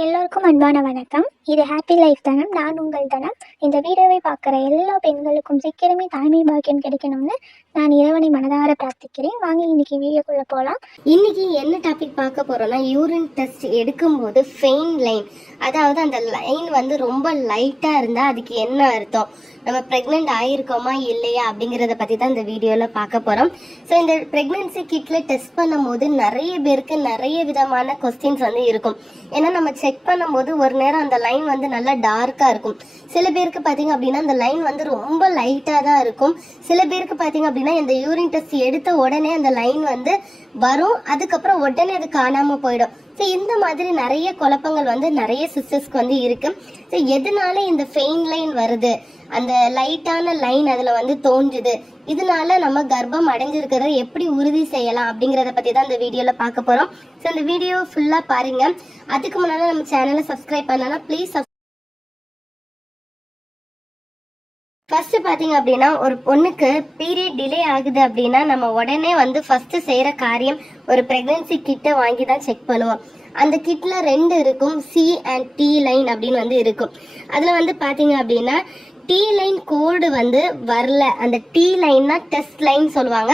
எல்லோருக்கும் அன்பான வணக்கம். இது ஹாப்பி லைஃப் தனம். நான் உங்கள் தனம். இந்த வீடியோவை பார்க்குற எல்லா பெண்களுக்கும் சீக்கிரமே தாய்மை பாக்கியம் கிடைக்கணும்னு நான் இறைவனை மனதார பிரார்த்திக்கிறேன். வாங்க இன்னைக்கு வீடியோக்குள்ளே போகலாம். இன்னைக்கு என்ன டாபிக் பார்க்க போகிறோம்னா, யூரின் டெஸ்ட் எடுக்கும்போது ஃபெயின் லைன், அதாவது அந்த லைன் வந்து ரொம்ப லைட்டாக இருந்தால் அதுக்கு என்ன அர்த்தம், நம்ம ப்ரெக்னென்ட் ஆகிருக்கோமா இல்லையா அப்படிங்கிறத பற்றி தான் இந்த வீடியோவில் பார்க்க போகிறோம். ஸோ இந்த ப்ரெக்னென்சி கிட்டில் டெஸ்ட் பண்ணும்போது நிறைய பேருக்கு நிறைய விதமான கொஸ்டின்ஸ் வந்து இருக்கும். ஏன்னா நம்ம செக் பண்ணும்போது ஒரு நேரம் அந்த லைன் வந்து நல்லா டார்க்காக இருக்கும். சில பேருக்கு பார்த்தீங்க அப்படின்னா அந்த லைன் வந்து ரொம்ப லைட்டாக தான் இருக்கும். சில பேருக்கு பார்த்தீங்க அப்படின்னா இந்த யூரின் டெஸ்ட் எடுத்த உடனே அந்த லைன் வந்து வரும், அதுக்கப்புறம் உடனே அது காணாமல் போயிடும். ஸோ இந்த மாதிரி நிறைய குழப்பங்கள் வந்து நிறைய சிஸ்டர்ஸ்க்கு வந்து இருக்கு. ஸோ எதனால இந்த ஃபெயின் லைன் வருது, அந்த லைட்டான லைன் அதில் வந்து தோன்றுது, இதனால நம்ம கர்ப்பம் அடைஞ்சிருக்கிறத எப்படி உறுதி செய்யலாம் அப்படிங்கிறத பற்றி தான் இந்த வீடியோவில் பார்க்க போகிறோம். ஸோ இந்த வீடியோ ஃபுல்லாக பாருங்க. அதுக்கு முன்னால் நம்ம சேனலை சப்ஸ்கிரைப் பண்ணலாம் ப்ளீஸ். ஃபர்ஸ்ட் பார்த்தீங்க அப்படின்னா, ஒரு பொண்ணுக்கு பீரியட் டிலே ஆகுது அப்படின்னா நம்ம உடனே வந்து ஃபர்ஸ்ட் செய்கிற காரியம் ஒரு ப்ரெக்னென்சி கிட்டை வாங்கி தான் செக் பண்ணுவோம். அந்த கிட்ல 2 இருக்கும், சி அண்ட் டி லைன் அப்படின்னு வந்து இருக்கும். அதில் வந்து பார்த்தீங்க அப்படின்னா டி லைன் கோடு வந்து வரல, அந்த டி லைன்னா டெஸ்ட் லைன் சொல்லுவாங்க.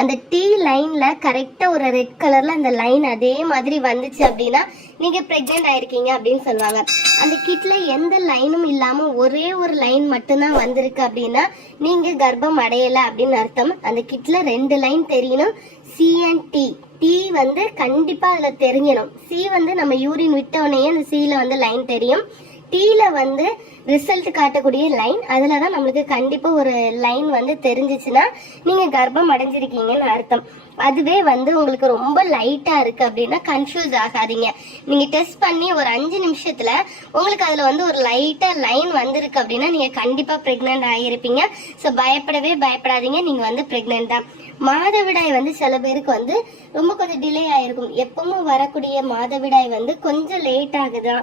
அந்த டி லைன்ல கரெக்டாக ஒரு ரெட் கலர்ல அந்த லைன் அதே மாதிரி வந்துச்சு அப்படின்னா நீங்க பிரெக்னென்ட் ஆயிருக்கீங்க அப்படின்னு சொல்லுவாங்க. அந்த கிட்ல எந்த லைனும் இல்லாம ஒரே ஒரு லைன் மட்டும்தான் வந்திருக்கு அப்படின்னா நீங்க கர்ப்பம் அடையல அப்படின்னு அர்த்தம். அந்த கிட்ல 2 லைன் தெரியணும், சி அண்ட் டி. டி வந்து கண்டிப்பா அதுல தெரிஞ்சணும். சி வந்து நம்ம யூரின் விட்டோடனே அந்த சில வந்து லைன் தெரியும். டீல வந்து ரிசல்ட் காட்டக்கூடிய லைன், அதுல தான் நம்மளுக்கு கண்டிப்பா ஒரு லைன் வந்து தெரிஞ்சிச்சுன்னா நீங்க கர்ப்பம் அடைஞ்சிருக்கீங்கன்னு அர்த்தம். அதுவே வந்து உங்களுக்கு ரொம்ப லைட்டா இருக்கு அப்படின்னா கன்ஃபியூஸ் ஆகாதீங்க. நீங்க டெஸ்ட் பண்ணி ஒரு 5 நிமிஷத்துல உங்களுக்கு அதுல வந்து ஒரு லைட்டா லைன் வந்திருக்கு அப்படின்னா நீங்க கண்டிப்பா பிரெக்னென்ட் ஆகிருப்பீங்க. ஸோ பயப்படாதீங்க, நீங்க வந்து பிரெக்னென்ட் தான். மாதவிடாய் வந்து சில பேருக்கு வந்து ரொம்ப கொஞ்சம் டிலே ஆயிருக்கும். எப்பவும் வரக்கூடிய மாதவிடாய் வந்து கொஞ்சம் லேட் ஆகுதா,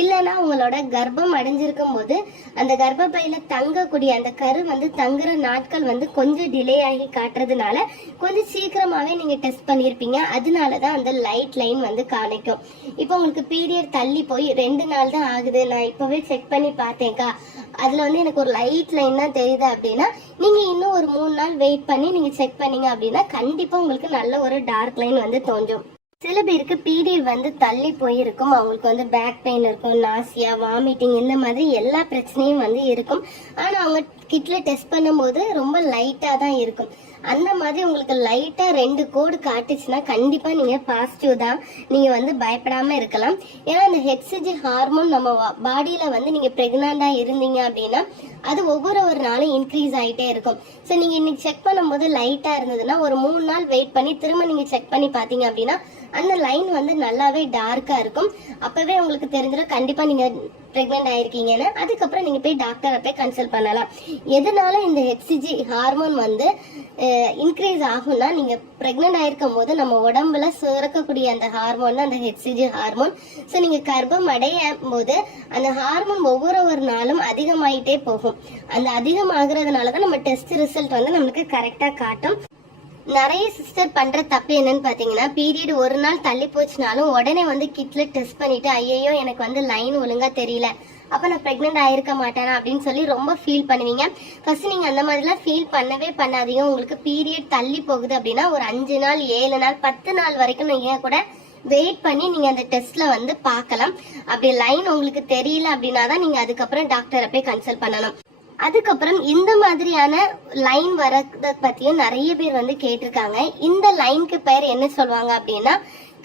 இல்லைன்னா உங்களோட கர்ப்பம் அடைஞ்சிருக்கும் போது அந்த கர்ப்பப்பையில தங்கக்கூடிய அந்த கரு வந்து தங்குற நாட்கள் வந்து கொஞ்சம் டிலே ஆகி காட்டுறதுனால கொஞ்சம் சீக்கிரமாவே நீங்க டெஸ்ட் பண்ணிருப்பீங்க. அதனாலதான் அந்த லைட் லைன் வந்து காணிக்கும். இப்போ உங்களுக்கு பீரியட் தள்ளி போய் 2 நாள் தான் ஆகுது, நான் இப்பவே செக் பண்ணி பார்த்தேன்க்கா, அதுல வந்து எனக்கு ஒரு லைட் லைன் தான் தெரியுது அப்படின்னா நீங்க இன்னும் ஒரு 3 நாள் வெயிட் பண்ணி நீங்க செக் பண்ணீங்க அப்படின்னா கண்டிப்பா உங்களுக்கு நல்ல ஒரு டார்க் லைன் வந்து தோன்றும். சில பேருக்கு பீரியட் வந்து தள்ளி போயிருக்கும், அவங்களுக்கு வந்து பேக் பெயின் இருக்கும், நாசியா, வாமிட்டிங், இந்த மாதிரி எல்லா பிரச்சனையும் வந்து இருக்கும். ஆனா அவங்க கிட்ல டெஸ்ட் பண்ணும்போது ரொம்ப லைட்டா தான் இருக்கும். அந்த மாதிரி உங்களுக்கு லைட்டா 2 கோடு காட்டுச்சுன்னா கண்டிப்பா நீங்க பாசிட்டிவ் தான், நீங்க வந்து பயப்படாம இருக்கலாம். ஏன்னா அந்த ஹெச்சிஜி ஹார்மோன் நம்ம பாடியில வந்து நீங்க பிரெக்னண்டா இருந்தீங்க அப்படின்னா அது ஒவ்வொரு நாளும் இன்க்ரீஸ் ஆகிட்டே இருக்கும். ஸோ நீங்க இன்னைக்கு செக் பண்ணும்போது லைட்டா இருந்ததுன்னா ஒரு 3 நாள் வெயிட் பண்ணி திரும்ப நீங்க செக் பண்ணி பாத்தீங்க அப்படின்னா அந்த லைன் வந்து நல்லாவே டார்க்கா இருக்கும். அப்பவே உங்களுக்கு தெரிஞ்சிடும் கண்டிப்பா நீங்க பிரெக்னென்ட் ஆயிருக்கீங்கன்னு. அதுக்கப்புறம் நீங்க போய் டாக்டரை போய் கன்சல்ட் பண்ணலாம். எதனால இந்த ஹெச்சிஜி ஹார்மோன் வந்து இன்க்ரீஸ் ஆகும்னா, நீங்க பிரெக்னென்ட் ஆயிருக்கும் போது நம்ம உடம்புல சுரக்கக்கூடிய அந்த ஹார்மோன் தான் அந்த ஹெச்சிஜி ஹார்மோன். ஸோ நீங்க கர்ப்பம் அடையும் போது அந்த ஹார்மோன் ஒவ்வொரு நாளும் அதிகமாயிட்டே போகும். அந்த அதிகமாகிறதுனால தான் நம்ம டெஸ்ட் ரிசல்ட் வந்து நமக்கு கரெக்டா காட்டும். நிறைய சிஸ்டர் பண்ற தப்பு என்னன்னு பாத்தீங்கன்னா, பீரியட் ஒரு நாள் தள்ளி போச்சுனாலும் உடனே வந்து கிட்ல டெஸ்ட் பண்ணிட்டு ஐயோ எனக்கு வந்து லைன் ஒழுங்கா தெரியல, அப்ப நான் பிரெக்னென்ட் ஆயிருக்க மாட்டேனா அப்படின்னு சொல்லி ரொம்ப ஃபீல் பண்ணுவீங்க. ஃபர்ஸ்ட் நீங்க அந்த மாதிரிலாம் ஃபீல் பண்ணவே பண்ணாதீங்க. உங்களுக்கு பீரியட் தள்ளி போகுது அப்படின்னா ஒரு 5 நாள் 7 நாள் 10 நாள் வரைக்கும் நீங்க கூட வெயிட் பண்ணி நீங்க அந்த டெஸ்ட்ல வந்து பார்க்கலாம். அப்படி லைன் உங்களுக்கு தெரியல அப்படின்னா தான் நீங்க அதுக்கப்புறம் டாக்டரை போய் கன்சல்ட் பண்ணணும். அதுக்கப்புறம் இந்த மாதிரியான லைன் வரத பத்தியும் நிறைய பேர் வந்து கேட்டிருக்காங்க. இந்த லைனுக்கு பேர் என்ன சொல்லுவாங்க அப்படின்னா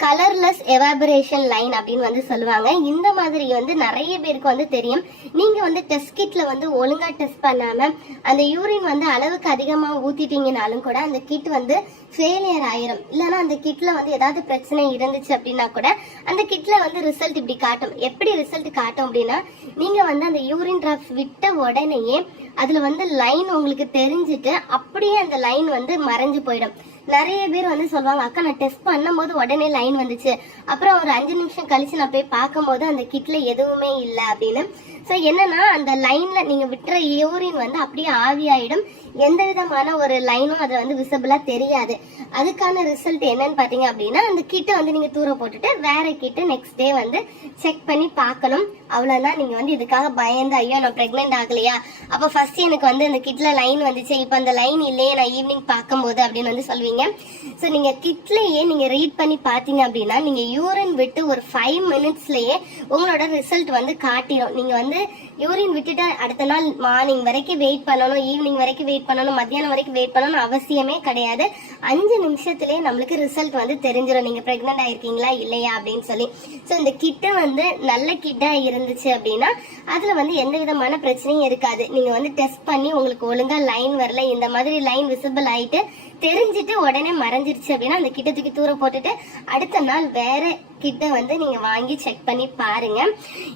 கலர்லெஸ் எவாபரேஷன் லைன் அப்படின்னு வந்து சொல்லுவாங்க. இந்த மாதிரி வந்து நிறைய பேருக்கு வந்து தெரியும். நீங்க வந்து டெஸ்ட் கிட்ல வந்து ஒழுங்கா டெஸ்ட் பண்ணாம அந்த யூரின் வந்து அளவுக்கு அதிகமா ஊத்திட்டீங்கனாலும் கூட அந்த கிட் வந்து ஃபெயிலியர் ஆயிரும். இல்லைன்னா அந்த கிட்ல வந்து ஏதாவது பிரச்சனை இருந்துச்சு அப்படின்னா கூட அந்த கிட்ல வந்து ரிசல்ட் இப்படி காட்டும். எப்படி ரிசல்ட் காட்டும் அப்படின்னா, நீங்க வந்து அந்த யூரின் டிராப்ஸ் விட்ட உடனேயே அதுல வந்து லைன் உங்களுக்கு தெரிஞ்சுட்டு அப்படியே அந்த லைன் வந்து மறைஞ்சு போயிடும். நிறைய பேர் வந்து சொல்லுவாங்க, அக்கா நான் டெஸ்ட் பண்ணும் போது உடனே லைன் வந்துச்சு, அப்புறம் ஒரு 5 நிமிஷம் கழிச்சு நான் போய் பார்க்கும் போது அந்த கிட்ல எதுவுமே இல்லை அப்படின்னு. ஸோ என்னன்னா அந்த லைன்ல நீங்க விட்டுற யூரின் வந்து அப்படியே ஆவியாயிடும். எந்த விதமான ஒரு லைனும் அது வந்து விசிபிளா தெரியாது. அதுக்கான ரிசல்ட் என்னன்னு பாத்தீங்க அப்படின்னா அந்த கிட்ட வந்து நீங்க தூர போட்டுட்டு வேற கிட்ட நெக்ஸ்ட் டே வந்து செக் பண்ணி பார்க்கணும். அவ்வளவுதான். நீங்க வந்து இதுக்காக பயந்து ஐயோ நான் பிரெக்னென்ட் ஆகலையா, அப்ப ஃபர்ஸ்ட் எனக்கு வந்து இந்த கிட்ல லைன் வந்துச்சு, இப்ப அந்த லைன் இல்லையே நான் ஈவினிங் பார்க்கும்போது அப்படின்னு வந்து சொல்வீங்க. ஸோ நீங்க கிட்லயே நீங்க ரீட் பண்ணி பாத்தீங்க அப்படின்னா நீங்க யூரின் விட்டு ஒரு 5 மினிட்ஸ்லயே உங்களோட ரிசல்ட் வந்து காட்டிடும். நீங்க வந்து யூரின் விட்டுட்டு அடுத்த நாள் மார்னிங் வரைக்கும் வெயிட் பண்ணணும், ஈவினிங் வரைக்கும் வெயிட் பண்ணணும், மத்தியானம் வரைக்கும் வெயிட் பண்ணணும் அவசியமே கிடையாது. 5 நிமிஷத்துலயே நம்மளுக்கு ரிசல்ட் வந்து தெரிஞ்சிடும் நீங்க பிரெக்னென்ட் ஆயிருக்கீங்களா இல்லையா அப்படின்னு சொல்லி. ஸோ இந்த கிட்ட வந்து நல்ல கிட்டா இருந்துச்சு அப்படின்னா அதுல வந்து எந்த விதமான பிரச்சனையும் இருக்காது. நீங்க வந்து டெஸ்ட் பண்ணி உங்களுக்கு ஒழுங்கா லைன் வரல, இந்த மாதிரி லைன் விசிபிள் ஆயிட்டு தெரிஞ்சுட்டு உடனே மறைஞ்சிருச்சு அப்படின்னா அந்த கிட்ட தூக்கி தூர போட்டுட்டு அடுத்த நாள் வேற கிட்ட வந்து நீங்க வாங்கி செக் பண்ணி பாருங்க.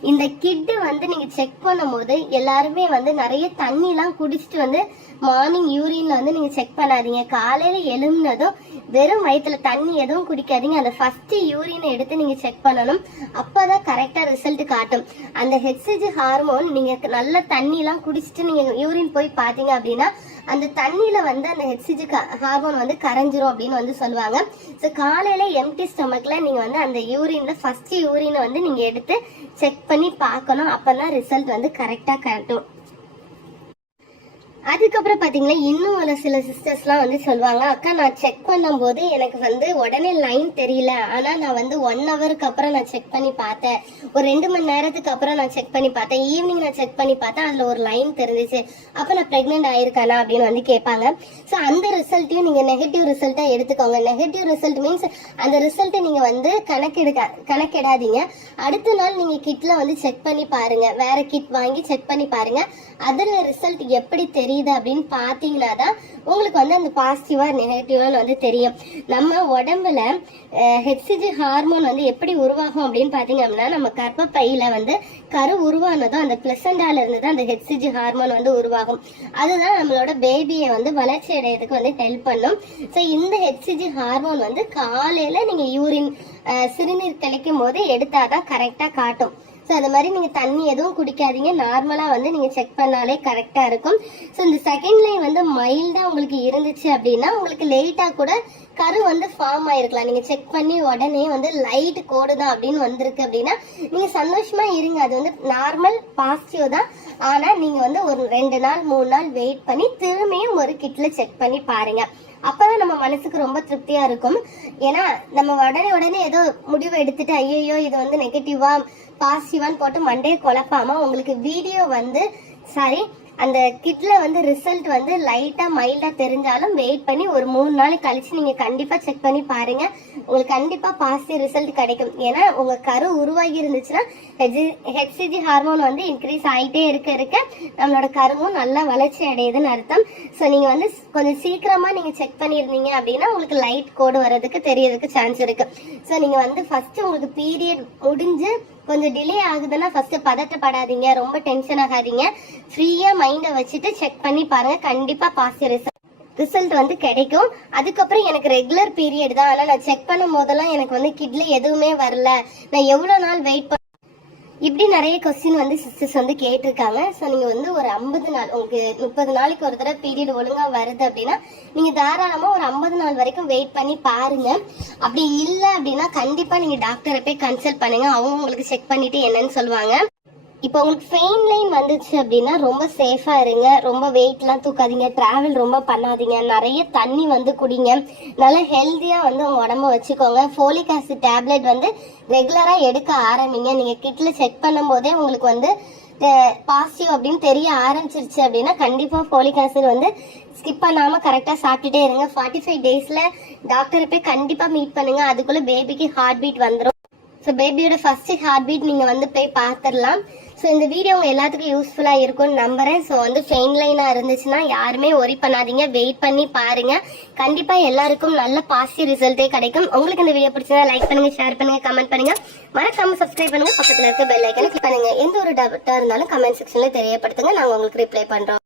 இந்த கிட்ட வந்து நீங்க செக் பண்ணும்போது எல்லாருமே வந்து நிறைய தண்ணி எல்லாம் குடிச்சிட்டு வந்து மார்னிங் யூரின்ல வந்து நீங்க செக் பண்ணாதீங்க. காலையில எழுந்ததும் வெறும் வயிற்றுல தண்ணி எதுவும் குடிக்காதீங்க. அந்த ஃபர்ஸ்ட் யூரினை எடுத்து நீங்க செக் பண்ணணும். அப்பதான் கரெக்டா ரிசல்ட் காட்டும். அந்த ஹெச்சிஜி ஹார்மோன் நீங்க நல்ல தண்ணி எல்லாம் குடிச்சிட்டு நீங்க யூரின் போய் பாத்தீங்க அப்படின்னா அந்த தண்ணியில வந்து அந்த ஹெச்சிஜி ஹார்மோன் வந்து கரைஞ்சிரும் அப்படின்னு வந்து சொல்லுவாங்க. ஸோ காலையில எம்டி ஸ்டொமக்ல நீங்க வந்து அந்த யூரின்ல ஃபர்ஸ்ட் யூரினை வந்து நீங்க எடுத்து செக் பண்ணி பார்க்கணும். அப்பதான் ரிசல்ட் வந்து கரெக்டா காட்டும். அதுக்கப்புறம் பாத்தீங்கன்னா இன்னும் ஒரு சில சிஸ்டர்ஸ்லாம் வந்து சொல்லுவாங்க, அக்கா நான் செக் பண்ணும்போது எனக்கு வந்து உடனே லைன் தெரியல, ஆனா நான் வந்து 1 ஹவருக்கு அப்புறம் நான் செக் பண்ணி பார்த்தேன், ஒரு 2 மணி நேரத்துக்கு அப்புறம் நான் செக் பண்ணி பார்த்தேன், ஈவினிங் நான் செக் பண்ணி பார்த்தேன், அதுல ஒரு லைன் தெரிஞ்சிச்சு, அப்ப நான் பிரெக்னென்ட் ஆயிருக்கானா அப்படின்னு வந்து கேட்பாங்க. ஸோ அந்த ரிசல்ட்டையும் நீங்க நெகட்டிவ் ரிசல்ட்டா எடுத்துக்கோங்க. நெகட்டிவ் ரிசல்ட் மீன்ஸ் அந்த ரிசல்ட்டை நீங்க வந்து கணக்கெடாதீங்க. அடுத்த நாள் நீங்க கிட்ல வந்து செக் பண்ணி பாருங்க, வேற கிட் வாங்கி செக் பண்ணி பாருங்க. அதுல ரிசல்ட் எப்படி தெரியுது அப்படின்னு பாத்தீங்கன்னா தான் உங்களுக்கு வந்து அந்த பாசிட்டிவா நெகட்டிவான்னு வந்து தெரியும். நம்ம உடம்புல ஹெச்சிஜி ஹார்மோன் வந்து எப்படி உருவாகும் அப்படின்னு பாத்தீங்க அப்படின்னா நம்ம கர்ப்பப்பையில வந்து கரு உருவானதும் அந்த பிளசண்டால இருந்து தான் அந்த ஹெச்சிஜி ஹார்மோன் வந்து உருவாகும். அதுதான் நம்மளோட பேபியை வந்து வளர்ச்சி அடையிறதுக்கு வந்து ஹெல்ப் பண்ணும். ஸோ இந்த ஹெச்சிஜி ஹார்மோன் வந்து காலையில நீங்க யூரின் சிறுநீர் கழிக்கும் போது எடுத்தாதான் கரெக்டா காட்டும். ஸோ அது மாதிரி நீங்க தண்ணி எதுவும் குடிக்காதீங்க. நார்மலா வந்து நீங்க செக் பண்ணாலே கரெக்டா இருக்கும். ஸோ இந்த செகண்ட் லைன் வந்து மைல்டா உங்களுக்கு இருந்துச்சு அப்படின்னா உங்களுக்கு லேட்டா கூட கரு வந்து ஃபார்ம் ஆயிருக்கலாம். நீங்க செக் பண்ணி உடனே வந்து லைட் கோடு தான் அப்படின்னு வந்திருக்கு அப்படின்னா நீங்க சந்தோஷமா இருங்க. அது வந்து நார்மல் பாசிட்டிவ் தான். ஆனா நீங்க வந்து ஒரு 2 நாள் 3 நாள் வெயிட் பண்ணி திரும்பியும் ஒரு கிட்ல செக் பண்ணி பாருங்க. அப்பதான் நம்ம மனசுக்கு ரொம்ப திருப்தியா இருக்கும். ஏன்னா நம்ம உடனே ஏதோ முடிவு எடுத்துட்டு ஐயோ இது வந்து நெகட்டிவா பாசிட்டிவான்னு போட்டு மண்டையை குழப்பாம உங்களுக்கு வீடியோ வந்து அந்த கிட்ல வந்து ரிசல்ட் வந்து லைட்டா மைல்டா தெரிஞ்சாலும் வெயிட் பண்ணி ஒரு 3 நாள் கழிச்சு நீங்க கண்டிப்பா செக் பண்ணி பாருங்க. உங்களுக்கு கண்டிப்பா பாசிட்டிவ் ரிசல்ட் கிடைக்கும். ஏன்னா உங்க கரு உருவாகி இருந்துச்சுன்னா ஹெச்சிஜி ஹார்மோன் வந்து இன்க்ரீஸ் ஆகிட்டே இருக்க நம்மளோட கருவும் நல்லா வளர்ச்சி அடையுதுன்னு அர்த்தம். ஸோ நீங்க வந்து கொஞ்சம் சீக்கிரமா நீங்க செக் பண்ணிருந்தீங்க அப்படின்னா உங்களுக்கு லைட் கோடு வர்றதுக்கு தெரியறதுக்கு சான்ஸ் இருக்கு. ஸோ நீங்க வந்து ஃபர்ஸ்ட் உங்களுக்கு பீரியட் முடிஞ்சு கொஞ்சம் டிலே ஆகுதுன்னா ஃபர்ஸ்ட் பதட்டப்படாதீங்க, ரொம்ப டென்ஷன் ஆகாதீங்க. ஃப்ரீயா மைண்டை வச்சுட்டு செக் பண்ணி பாருங்க. கண்டிப்பா பாசிட்டிவ் ரிசல்ட் வந்து கிடைக்கும். அதுக்கப்புறம் எனக்கு ரெகுலர் பீரியட் தான், ஆனா நான் செக் பண்ணும் போதெல்லாம் எனக்கு வந்து கிட்ல எதுவுமே வரல, நான் எவ்வளவு நாள் வெயிட் பண்ண, இப்படி நிறைய கொஸ்டின் வந்து சிஸ்டர்ஸ் வந்து கேட்டிருக்காங்க. ஸோ நீங்க வந்து ஒரு 50 நாள் உங்களுக்கு 30 நாளைக்கு ஒரு தடவை பீரியட் ஒழுங்கா வருது அப்படின்னா நீங்க தாராளமா ஒரு 50 நாள் வரைக்கும் வெயிட் பண்ணி பாருங்க. அப்படி இல்லை அப்படின்னா கண்டிப்பா நீங்க டாக்டரை போய் கன்சல்ட் பண்ணுங்க. அவங்க உங்களுக்கு செக் பண்ணிட்டு என்னன்னு சொல்லுவாங்க. இப்போ உங்களுக்கு ஃபெயின் லைன் வந்துச்சு அப்படின்னா ரொம்ப சேஃபா இருங்க, ரொம்ப வெயிட்லாம் தூக்காதீங்க, டிராவல் ரொம்ப பண்ணாதீங்க, நிறைய தண்ணி வந்து குடிங்க, நல்லா ஹெல்த்தியா வந்து உங்க உடம்ப வச்சுக்கோங்க. ஃபோலிக் ஆசிட் டேப்லெட் வந்து ரெகுலரா எடுக்க ஆரம்பிங்க. நீங்க கிட்ல செக் பண்ணும் போதே உங்களுக்கு வந்து பாசிட்டிவ் அப்படின்னு தெரிய ஆரம்பிச்சிருச்சு அப்படின்னா கண்டிப்பா ஃபோலிக் ஆசிட் வந்து ஸ்கிப் பண்ணாம கரெக்டா சாப்பிட்டுட்டே இருங்க. 45 டேஸ்ல டாக்டரை போய் கண்டிப்பா மீட் பண்ணுங்க. அதுக்குள்ள பேபிக்கு ஹார்ட் பீட் வந்துடும். ஸோ பேபியோட ஃபர்ஸ்ட் ஹார்ட் பீட் நீங்க வந்து போய் பார்த்துடலாம். ஸோ இந்த வீடியோ உங்க எல்லாத்துக்கும் யூஸ்ஃபுல்லா இருக்கும்னு நம்புறேன். ஸோ வந்து ஃபெயின் லைனா இருந்துச்சுன்னா யாருமே ஒரி பண்ணாதீங்க, வெயிட் பண்ணி பாருங்க. கண்டிப்பா எல்லாருக்கும் நல்ல பாசிட்டிவ் ரிசல்ட்டே கிடைக்கும். உங்களுக்கு இந்த வீடியோ பிடிச்சதா லைக் பண்ணுங்க, ஷேர் பண்ணுங்க, கமெண்ட் பண்ணுங்க, மறக்காம சப்ஸ்கிரைப் பண்ணுங்க, பக்கத்துல இருக்க பெல் ஐக்கனை கிளிக் பண்ணுங்க. எந்த ஒரு டவுட்டா இருந்தாலும் கமெண்ட் செக்ஷன்ல தெரியப்படுத்துங்க, நாங்க உங்களுக்கு ரிப்ளை பண்றோம்.